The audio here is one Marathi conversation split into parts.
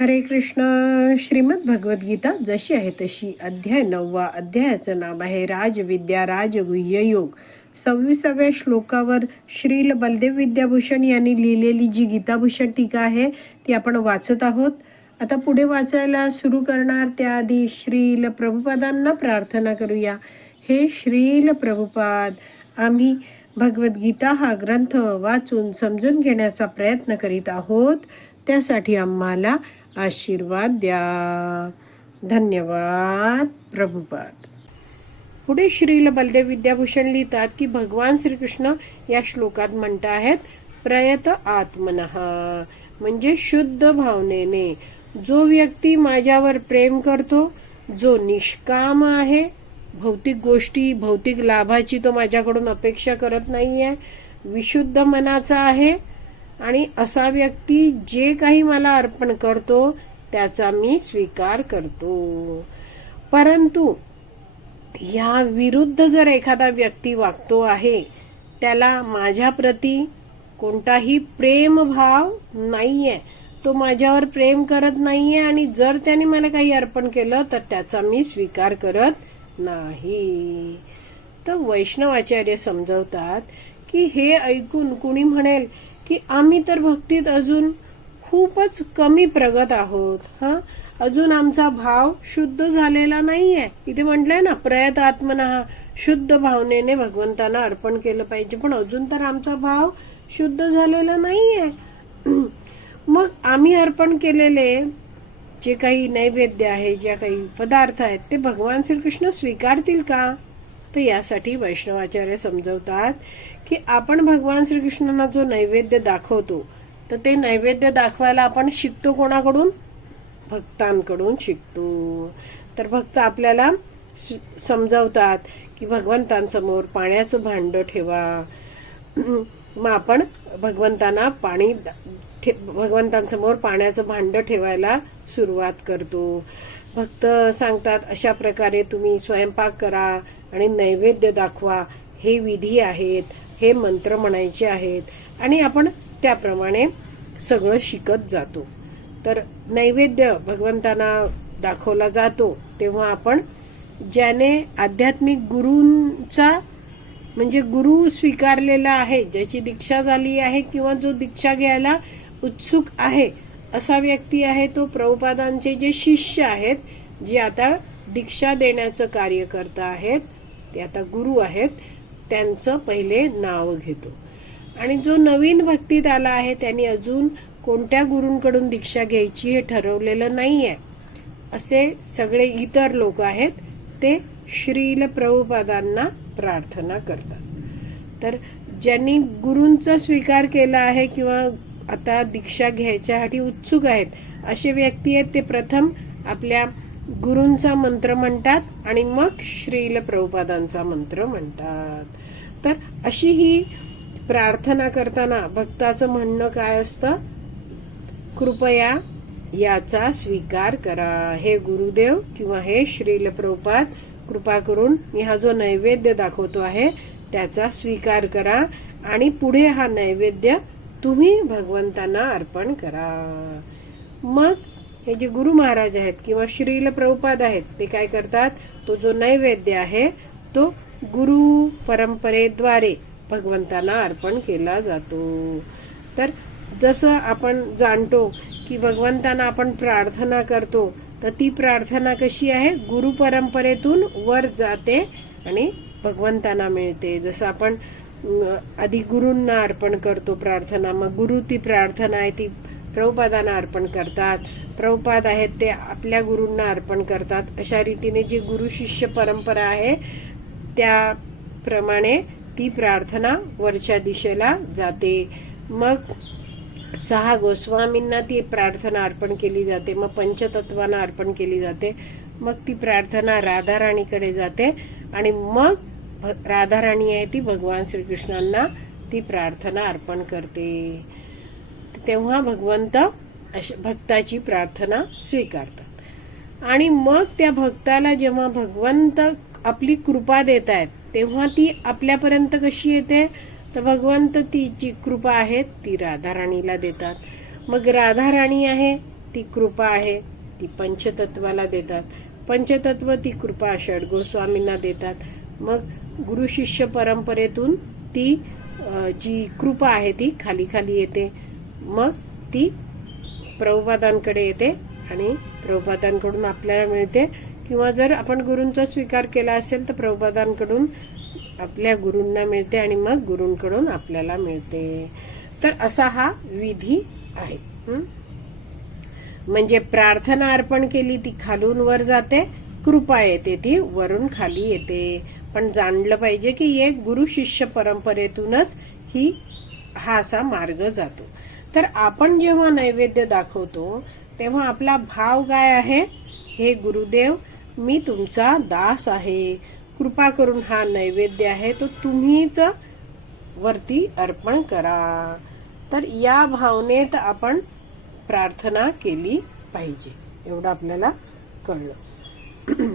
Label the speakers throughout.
Speaker 1: हरे कृष्ण श्रीमद भगवद्गीता जशी आहे तशी. अध्याय नववा अध्यायाचं नाव आहे राजविद्या राजगुह्य योग. सव्वीसाव्या श्लोकावर श्रील बलदेव विद्याभूषण यांनी लिहिलेली जी गीताभूषण टीका आहे ती आपण वाचत आहोत. आता पुढे वाचायला सुरू करणार त्याआधी श्रील प्रभुपादांना प्रार्थना करूया. हे श्रील प्रभुपाद आम्ही भगवद्गीता हा ग्रंथ वाचून समजून घेण्याचा प्रयत्न करीत आहोत. त्यासाठी आम्हाला आशीर्वाद द्या. धन्यवाद प्रभुपाद. पुढे श्रील बलदेव विद्याभूषण लिहितात की भगवान श्रीकृष्ण या श्लोकात म्हणत आहेत प्रयत आत्मनहा म्हणजे शुद्ध भावनेने जो व्यक्ती माझ्यावर प्रेम करतो जो निष्काम आहे भौतिक गोष्टी भौतिक लाभाची तो माझ्याकडून अपेक्षा करत नाहीये विशुद्ध मनाचा आहे आणि असा व्यक्ती जे काही मला अर्पण करतो त्याचा मी स्वीकार करतो. परंतु या विरुद्ध जर एखादा व्यक्ती वागतो आहे त्याला माझ्या प्रती कोणताही प्रेमभाव नाहीये. तो माझ्यावर प्रेम करत नाहीये आणि जर त्याने मला काही अर्पण केलं तर त्याचा मी स्वीकार करत नाही. तर वैष्णवाचार्य समजवतात की हे ऐकून कुणी म्हणेल की आम्ही तर भक्तीत अजून खूपच कमी प्रगत आहोत हा? अजून आमचा भाव शुद्ध झालेला नाहीये. इथे म्हटलंय ना प्रयत आत्मना शुद्ध भावनेने भगवंतांना अर्पण केलं पाहिजे. पण अजून तर आमचा भाव शुद्ध झालेला नाहीये. मग आम्ही अर्पण केलेले जे काही नैवेद्य आहे ज्या काही पदार्थ आहेत ते भगवान श्रीकृष्ण स्वीकारतील का? तर यासाठी वैष्णवाचार्य समजवतात की आपण भगवान श्रीकृष्णांना जो नैवेद्य दाखवतो तर ते नैवेद्य दाखवायला आपण शिकतो कोणाकडून? भक्तांकडून शिकतो. तर भक्त आपल्याला समजावतात की भगवंतांसमोर पाण्याचं भांड ठेवा. मग आपण भगवंतांना पाणी भगवंतांसमोर पाण्याचं भांड ठेवायला सुरुवात करतो. भक्त सांगतात अशा प्रकारे तुम्ही स्वयंपाक करा आणि नैवेद्य दाखवा. हे विधी आहेत. हे मंत्र म्हणायचे आहेत. आणि आपण त्याप्रमाणे सगळं शिकत जातो. तर नैवेद्य भगवंतांना दाखवला जातो. तेव्हा आपण ज्याने आध्यात्मिक गुरूंचा म्हणजे गुरु स्वीकारलेला आहे ज्याची दीक्षा झाली आहे किंवा जो दीक्षा घ्यायला उत्सुक आहे असा व्यक्ती आहे तो प्रभुपादांचे जे शिष्य आहेत जे आता दीक्षा देण्याचं कार्य करत आहेत ते आता गुरु आहेत त्यांचं पहिले नाव घेतो. आणि जो नवीन भक्तीत आला आहे त्यांनी अजून कोणत्या गुरूंकडून दीक्षा घ्यायची हे ठरवलेलं नाही आहे असे सगळे इतर लोक आहेत ते श्रील प्रभुपादांना प्रार्थना करतात. तर ज्यांनी गुरूंचा स्वीकार केला आहे किंवा आता दीक्षा घ्यायच्यासाठी उत्सुक आहेत असे व्यक्ती आहेत ते प्रथम आपल्या गुरूंचा मंत्र म्हणतात आणि मग श्रील प्रभुपादांचा मंत्र म्हणतात. तर अशी ही प्रार्थना करताना भक्ताचं म्हणणं काय असतं? कृपया याचा स्वीकार करा. हे गुरुदेव किंवा हे श्रील प्रभुपाद कृपा करून मी हा जो नैवेद्य दाखवतो आहे त्याचा स्वीकार करा आणि पुढे हा नैवेद्य तुम्ही भगवंतांना अर्पण करा. मग हे जे गुरु महाराज आहेत किंवा श्रील प्रभुपाद आहेत ते काय करतात? तो जो नैवेद्य आहे तो गुरु परंपरेद्वारे भगवंतांना अर्पण केला जातो. तर जसं आपण जाणतो की भगवंतांना आपण प्रार्थना करतो तर ती प्रार्थना कशी आहे? गुरु परंपरेतून वर जाते आणि भगवंतांना मिळते. जसं आपण आधी गुरूंना अर्पण करतो प्रार्थना मग गुरु ती प्रार्थना आहे ती प्रभुपादांना अर्पण करतात. प्रभुपाद आहेत ते आपल्या गुरूंना अर्पण करतात. अशा रीतीने जी गुरु शिष्य परंपरा आहे त्याप्रमाणे ती प्रार्थना वरच्या दिशेला जाते. मग सहा गोस्वामींना ती प्रार्थना अर्पण केली जाते. मग पंचतत्वांना अर्पण केली जाते. मग ती प्रार्थना राधाराणीकडे जाते आणि मग राधाराणी आहे ती भगवान श्रीकृष्णांना ती प्रार्थना अर्पण करते. तेव्हा भगवंत भक्ताची प्रार्थना स्वीकारतात. आणि मग त्या भक्ताला जेव्हा भगवंत आपली कृपा देत आहेत तेव्हा ती आपल्यापर्यंत कशी येते? तर भगवंत ती जी कृपा आहे ती राधाराणीला देतात. मग राधाराणी आहे ती कृपा आहे ती पंचतत्वाला देतात. पंचतत्व ती कृपा षडगोस्वामींना देतात. मग गुरु शिष्य परंपरेतून ती जी कृपा आहे ती खाली खाली येते. मग ती प्रभुपादांकडे येते आणि प्रभुपादांकडून आपल्याला मिळते. किंवा जर आपण गुरूंचा स्वीकार केला असेल तर प्रभुपादांकडून आपल्या गुरूंना मिळते आणि मग गुरूंकडून आपल्याला मिळते. तर असा हा विधी आहे. म्हणजे प्रार्थना अर्पण केली ती खालून वर जाते कृपा येते ती वरून खाली येते. पण जाणलं पाहिजे की एक गुरु शिष्य परंपरेतूनच ही हा असा मार्ग जातो. तर आपण जेव्हा नैवेद्य दाखवतो तेव्हा आपला भाव काय आहे? हे गुरुदेव मी तुमचा दास आहे. कृपा करून हा नैवेद्य आहे तो तुम्हीच वरती अर्पण करा. तर या भावनेत आपण प्रार्थना केली पाहिजे एवढं आपल्याला कळलं.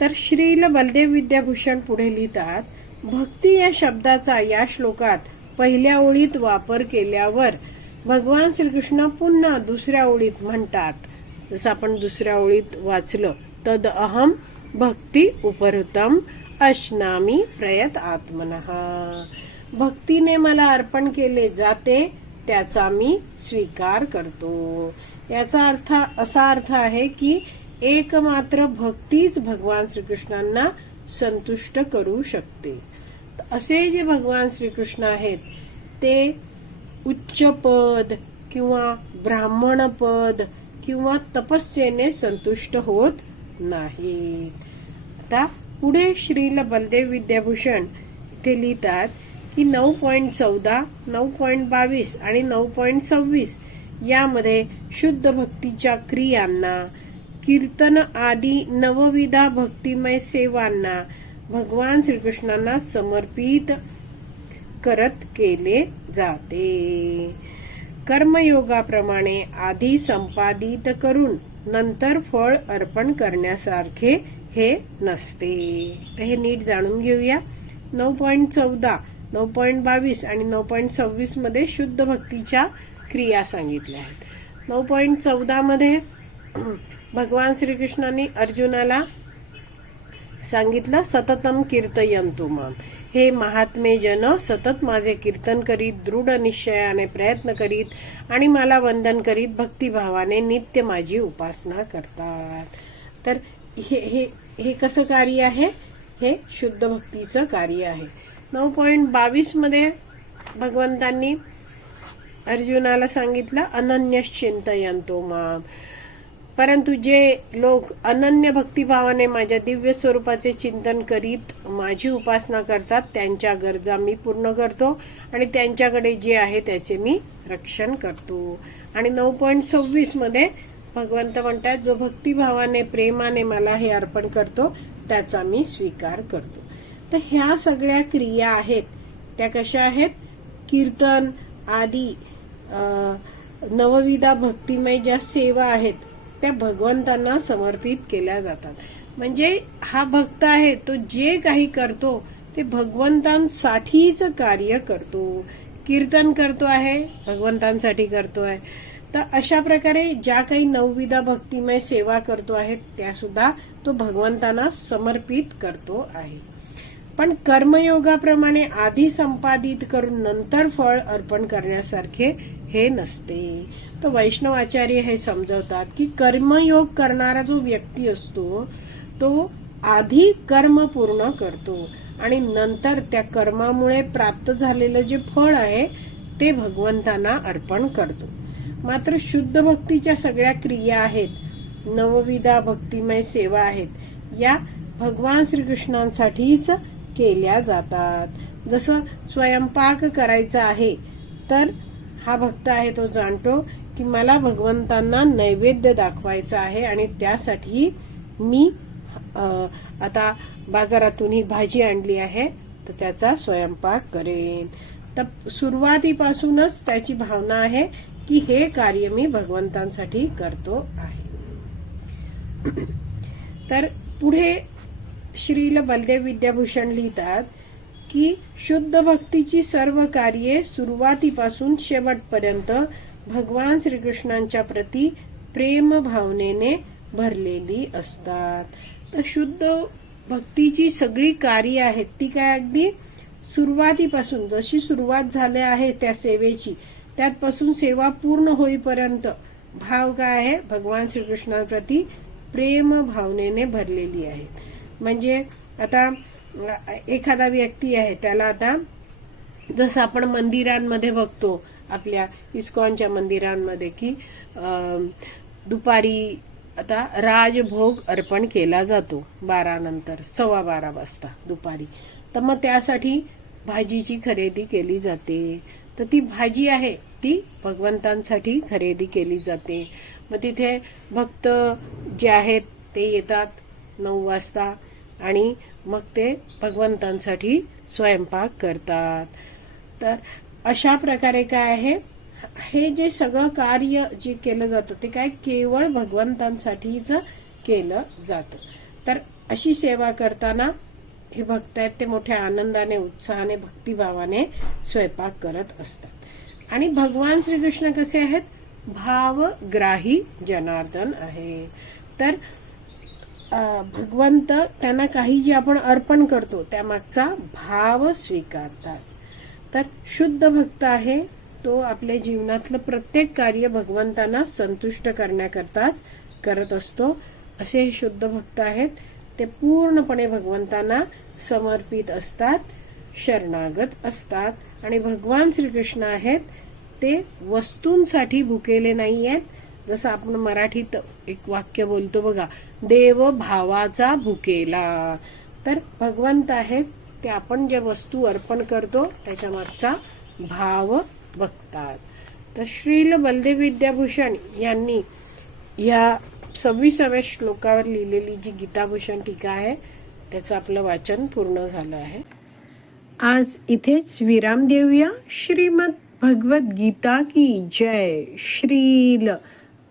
Speaker 1: तर श्रील बलदेव विद्याभूषण पुढे लिहितात भक्ती या शब्दाचा या श्लोकात पहिल्या ओळीत वापर केल्यावर भगवान श्रीकृष्ण पुन्हा दुसऱ्या ओळीत म्हणतात. जसं आपण दुसऱ्या ओळीत वाचलं तद अहम भक्ती उपहृतम अश्नामी प्रयत आत्मन. भक्तीने मला अर्पण केले जाते त्याचा मी स्वीकार करतो. याचा अर्थ असा अर्थ आहे की एकमात्र भक्तीच भगवान श्रीकृष्णांना संतुष्ट करू शकते. असे जे भगवान श्रीकृष्ण आहेत ते उच्च पद किंवा ब्राह्मण पद किंवा तपस्येने संतुष्ट होत नाहीत. आता पुढे श्रील बलदेव विद्याभूषण इथे लिहितात की नऊ पॉइंट चौदा नऊ पॉइंट बावीस आणि नऊ पॉइंट सव्वीस यामध्ये शुद्ध भक्तीच्या क्रियांना कीर्तन आदी नवविधा भक्तिमय सेवांना भगवान श्रीकृष्णांना समर्पित करत केले जाते. कर्मयोगाप्रमाणे आधी संपादित करून नंतर फळ अर्पण करण्यासारखे हे नसते. तर हे नीट जाणून घेऊया. नऊ पॉईंट चौदा नऊ पॉईंट बावीस आणि नऊ पॉईंट सव्वीसमध्ये शुद्ध भक्तीच्या क्रिया सांगितल्या आहेत. नऊ पॉईंट चौदा मध्ये भगवान श्रीकृष्णांनी अर्जुनाला सांगितलं सततम कीर्तयंतु मग हे महात्मे जन सतत माझे कीर्तन करीत दृढ निश्चयाने प्रयत्न करीत आणि मला वंदन करीत भक्तिभावाने नित्य माझी उपासना करतात. तर हे हे हे कसं कार्य आहे? हे शुद्ध भक्तीचं कार्य आहे. नऊ पॉईंट बावीसमध्ये भगवंतांनी अर्जुनाला सांगितलं अनन्यश्चिंतयंतो माम. परंतु जे लोक अनन्य भक्तिभावाने माझ्या दिव्य स्वरूपाचे चिंतन करीत माझी उपासना करतात त्यांच्या गरजा मी पूर्ण करतो आणि त्यांच्याकडे जे आहे त्याचे मी रक्षण करतो. आणि नऊ पॉईंट सव्वीसमध्ये भगवंत म्हणतात जो भक्तिभावाने प्रेमाने मला हे अर्पण करतो त्याचा मी स्वीकार करतो. तर ह्या सगळ्या क्रिया आहेत. त्या कशा आहेत? कीर्तन आदी नवविदा नवविधा भक्तिमय ज्या सेवा आहेत त्या भगवंतांना समर्पित केल्या जातात. म्हणजे हा भक्त आहे तो जे काही करतो ते भगवंतांसाठीच कार्य करतो. कीर्तन करतो आहे भगवंतांसाठी करतो आहे. तर अशा प्रकारे ज्या काही नवविधा भक्तिमय सेवा करतो आहे त्या सुद्धा तो भगवंतांना समर्पित करतो आहे. पण कर्मयोगाप्रमाणे आधी संपादित करून नंतर फळ अर्पण करण्यासारखे हे नसते. तर वैष्णवाचार्य हे समजवतात की कर्मयोग करणारा जो व्यक्ती असतो तो आधी कर्म पूर्ण करतो आणि नंतर त्या कर्मामुळे प्राप्त झालेलं जे फळ आहे ते भगवंतांना अर्पण करतो. मात्र शुद्ध भक्तीच्या सगळ्या क्रिया आहेत नवविधा भक्तिमय सेवा आहेत या भगवान श्रीकृष्णांसाठीच केल्या जातात. जसं स्वयंपाक करायचा आहे तर हा भक्त आहे तो जाणतो की मला भगवंतांना नैवेद्य दाखवायचा आहे आणि त्यासाठी मी आता बाजारातून ही भाजी आणली आहे तर त्याचा स्वयंपाक करेन. तर सुरुवातीपासूनच त्याची भावना आहे की हे कार्य मी भगवंतांसाठी करतो आहे. तर पुढे श्रील बलदेव विद्याभूषण लिहितात की शुद्ध भक्तीची सर्व कार्ये सुरुवातीपासून शेवटपर्यंत भगवान श्रीकृष्णांच्या प्रती प्रेम भावनेने भरलेली असतात. तर शुद्ध भक्तीची सगळी कार्य आहेत ती काय अगदी? सुरुवातीपासून जशी सुरुवात झाली आहे त्या सेवेची त्यातपासून सेवा पूर्ण होईपर्यंत भाव काय आहे? भगवान श्रीकृष्णांप्रती प्रेम भावनेने भरलेली आहे. म्हणजे आता एखादा व्यक्ती आहे त्याला आता जसं आपण मंदिरांमध्ये बघतो आपल्या इस्कॉनच्या मंदिरांमध्ये की दुपारी आता राजभोग अर्पण केला जातो बारा नंतर सव्वा बारा वाजता दुपारी. तर मग त्यासाठी भाजीची खरेदी केली जाते. तर ती भाजी आहे ती भगवंतांसाठी खरेदी केली जाते. मग तिथे भक्त जे आहेत ते येतात नऊ वाजता आणि मग ते भगवंतांसाठी स्वयंपाक करतात. तर अशा प्रकारे काय आहे? हे जे सगळं कार्य जे केलं जातं ते काय केवळ भगवंतांसाठीच केलं जातं. तर अशी सेवा करताना हे भक्त आहेत ते मोठ्या आनंदाने उत्साहाने भक्तिभावाने स्वयंपाक करत असतात. आणि भगवान श्रीकृष्ण कसे आहेत? भावग्राही जनार्दन आहे. तर भगवंत त्यांना काही जे आपण अर्पण करतो त्यामागचा भाव स्वीकारतात. तर शुद्ध भक्त आहे. तो आपल्या जीवनातलं प्रत्येक कार्य भगवंतांना संतुष्ट करण्याकरताच करत असतो. असे हे शुद्ध भक्त आहेत. ते पूर्णपणे भगवंतांना समर्पित असतात शरणागत असतात आणि भगवान श्रीकृष्ण आहेत. ते वस्तूंसाठी भुकेले नाही आहेत जसं आपण मराठीत एक वाक्य बोलतो बघा देव भावाचा भुकेला. तर भगवंत आहेत ते आपण ज्या वस्तू अर्पण करतो त्याच्या मागचा भाव बघतात. तर श्रील बलदेव विद्याभूषण यांनी या सव्वीसाव्या श्लोकावर लिहिलेली जी गीताभूषण टीका आहे त्याचं आपलं वाचन पूर्ण झालं आहे. आज इथेच विराम देऊया. श्रीमद भगवत गीता की जय. श्रील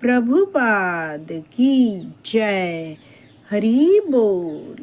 Speaker 1: प्रभुपाद की जय. हरी बोल.